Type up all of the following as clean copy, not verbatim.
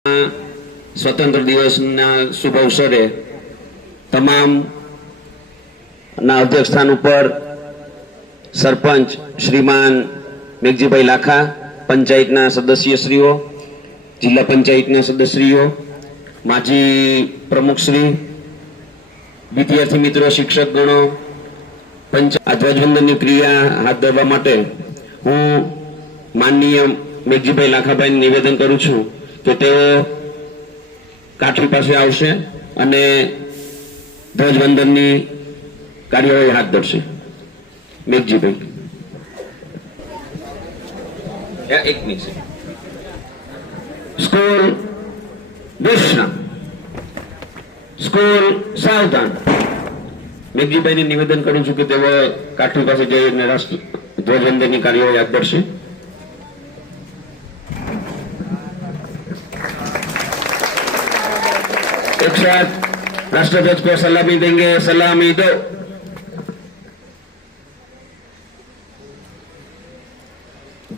स्वतंत्र दिवसના શુભ અવસરે તમામ ના અધ્યક્ષ સ્થાન ઉપર સરપંચ શ્રીમાન મેઘજીભાઈ લાખા, પંચાયતના સદસ્યશ્રીઓ, જિલ્લા પંચાયતના સદસ્યશ્રીઓ, માજી પ્રમુખશ્રી, વિદ્યાર્થી મિત્રો, શિક્ષકગણો, ધ્વજવંદનની ક્રિયા હાથ ધરવા માટે હું માનનીય મેઘજીભાઈ લાખાભાઈને નિવેદન કરું છું કે તેઓ કાઠી પાસે આવશે અને ધ્વજવંદનની કાર્યવાહી હાથ ધરશે. મેઘજીભાઈ એક મિનિટ. સ્કૂલ વિશ્રામ, સ્કૂલ સાવધાન. મેઘજીભાઈને નિવેદન કરું છું કે તેઓ કાઠી પાસે જઈને ધ્વજવંદનની કાર્યવાહી હાથ ધરશે. एक साथ राष्ट्रध्वज को सलामी देंगे. सलामी दो.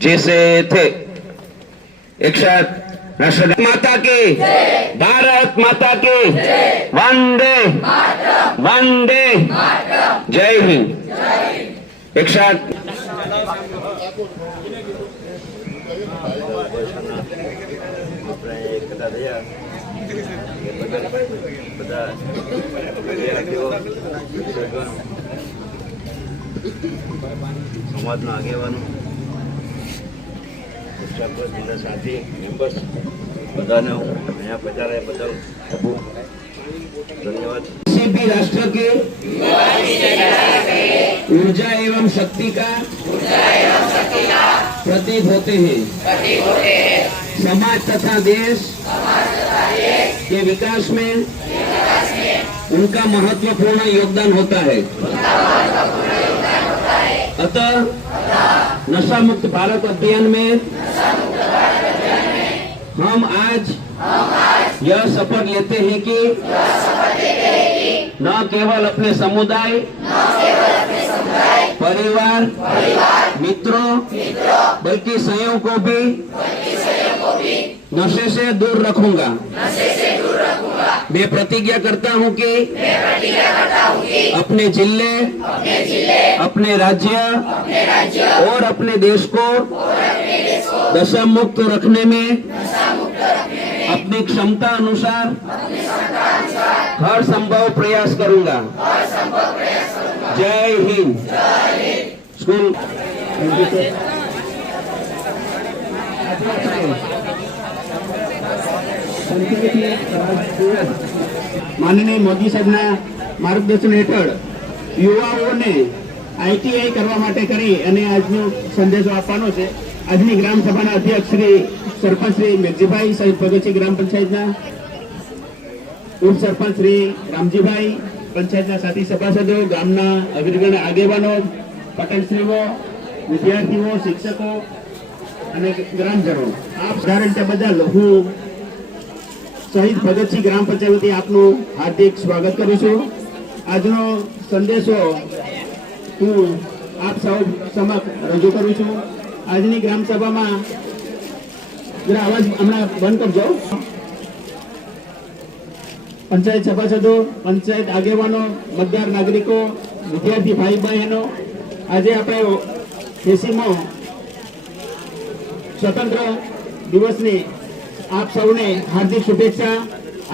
जैसे थे. एक साथ राष्ट्र माता की, भारत माता की, वंदे वंदे, जय हिंद. एक साथ સમાજના આગેવાનો, બીજા સાથી મેમ્બર્સ બધાને અહીંયા પધાર્યા બદલ ખૂબ धन्यवाद. किसी भी राष्ट्र के ऊर्जा एवं शक्ति का प्रतीक होते हैं. समाज तथा देश के विकास में उनका महत्वपूर्ण योगदान होता है. अतः नशा मुक्त भारत अभियान में हम आज यह शपथ लेते हैं कि न केवल अपने समुदाय, परिवार, मित्रों, बल्कि स्वयं को भी नशे से दूर रखूंगा. मैं प्रतिज्ञा करता हूं कि अपने जिले, अपने राज्य और अपने देश को नशा मुक्त रखने में अपनी क्षमता अनुसार हर संभव प्रयास करूंगा. जय हिंद. स्कूल माननीय मोदी साहेबना मार्गदर्शन हेठळ युवाओने आईटीआई કરવા માટે કરી અને આજનો સંદેશો આપવાનો છે. આજની ગ્રામ સભાના અધ્યક્ષ શ્રી સરપંચ શ્રી મેઘજીભાઈ સાહેબ ભગતસિંહ ગ્રામ પંચાયતના ઉપસરપંચ શ્રી રામજીભાઈ, પંચાયતના સાથી સભાસદો, ગામના અગ્રગણ્ય આગેવાનો, પટેલશ્રીઓ, વિદ્યાર્થીઓ, શિક્ષકો અને ગ્રામજનો, આપ ધારણ તે બદલ હું શહીદ ભગતસિંહ ગ્રામ પંચાયત વતી આપનું હાર્દિક સ્વાગત કરું છું. આજનો સંદેશો હું આપ સૌ સમક્ષ રજૂ કરું છું. આજની ગ્રામ સભામાં જરા અવાજ હમણાં બંધ કરજો. પંચાયત સભાસદો, પંચાયત આગેવાનો, મતદાર નાગરિકો, વિદ્યાર્થી ભાઈ બહેનો, આજે આપણે 80મો સ્વતંત્ર દિવસની આપ સૌને હાર્દિક શુભેચ્છા.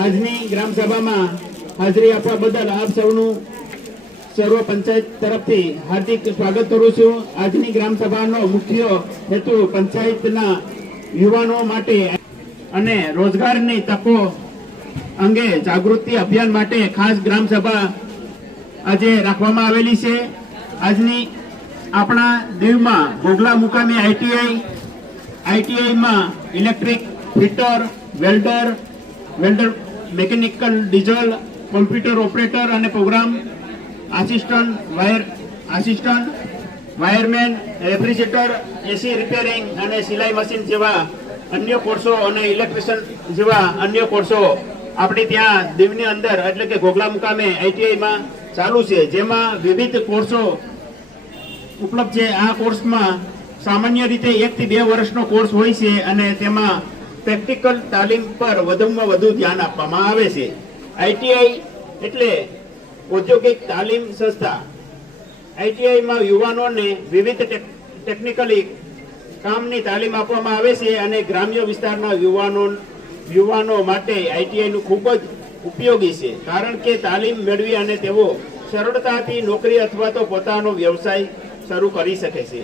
આજની ગ્રામ સભામાં હાજરી આપવા બદલ આપ સૌનું સર્વ પંચાયત તરફથી હાર્દિક સ્વાગત કરું છું. આજની ગ્રામ સભાનો મુખ્ય હેતુ પંચાયતના યુવાનો માટે અને રોજગારની તકો અંગે જાગૃતિ અભિયાન માટે ખાસ ગ્રામ સભા આજે રાખવામાં આવેલી છે. આજની આપણા દીવમાં ઘોઘલા મુકામે આઈટીઆઈમાં electric, fitter, welder, mechanical, diesel, computer operator અને program assistant, wireman, refrigerator, AC repairing અને સિલાઈ મશીન જેવા અન્ય કોર્સો અને ઇલેક્ટ્રિશિયન જેવા અન્ય કોર્સો આપણે ત્યાં દીવની અંદર એટલે કે ઘોઘલા મુકામે આઈટીઆઈમાં ચાલુ છે, જેમાં વિવિધ કોર્સો ઉપલબ્ધ છે. આ કોર્સમાં સામાન્ય રીતે 1 થી 2 વર્ષનો કોર્સ હોય છે અને તેમાં પ્રેક્ટિકલ તાલીમ પર વધુમાં વધુ ધ્યાન આપવામાં આવે છે. આઈટીઆઈ એટલે ઔદ્યોગિક તાલીમ સંસ્થા. આઈટીઆઈમાં યુવાનોને વિવિધ ટેકનિકલી કામની તાલીમ આપવામાં આવે છે અને ગ્રામ્ય વિસ્તારના યુવાનો માટે આઈટીઆઈનું ખૂબ જ ઉપયોગી છે, કારણ કે તાલીમ મેળવી અને તેઓ સરળતાથી નોકરી અથવા તો પોતાનો વ્યવસાય શરૂ કરી શકે છે.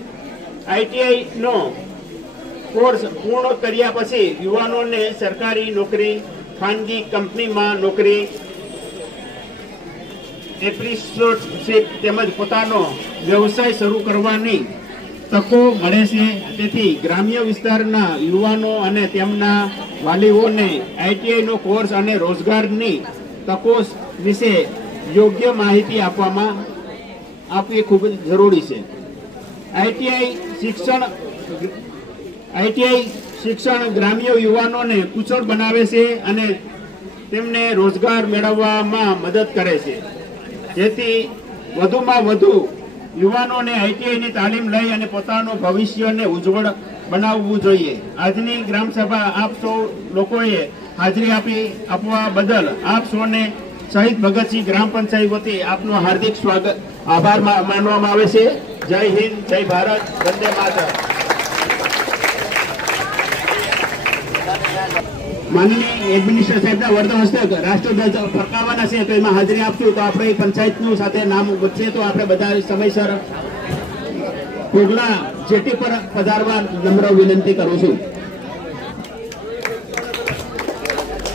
આઈટીઆઈનો કોર્સ પૂર્ણ કર્યા પછી યુવાનોને સરકારી નોકરી, ખાનગી કંપનીમાં નોકરી, એપ્રેન્ટિસશીપ તેમજ પોતાનો વ્યવસાય શરૂ કરવાની તકો મળે છે. તેથી ગ્રામ્ય વિસ્તારના યુવાનો અને તેમના વાલીઓને આઈટીઆઈનો કોર્સ અને રોજગારની તકો વિશે યોગ્ય માહિતી આપવી ખૂબ જ જરૂરી છે. આઈટીઆઈ શિક્ષણ ગ્રામ્ય યુવાનોને કુશળ બનાવે છે અને તેમને રોજગાર મેળવવામાં મદદ કરે છે. જેથી વધુમાં વધુ યુવાનોને આઈટીઆઈની તાલીમ લઈ અને પોતાનું ભવિષ્યને ઉજ્જવળ બનાવવું જોઈએ. આજની ગ્રામસભા આપ સૌ લોકોએ હાજરી આપવા બદલ આપ સૌને શહીદ ભગતસિંહ ગ્રામ પંચાયત વતી આપનો હાર્દિક આભાર માનવામાં આવે છે. જય હિન્દ, જય ભારત, વંદે માતરમ. માનનીય એડમિનિસ્ટ્રેટર સાહેબના વરદ હસ્તક રાષ્ટ્રધ્વજ ફરકાવવાના છે, તો એમાં હાજરી આપશું તો આપણે પંચાયતનું સાથે નામ વધશે તો આપણે બધા સમયસર પ્રોગ્રામ જેટી પર પધારવા નમ્ર વિનંતી કરું છું.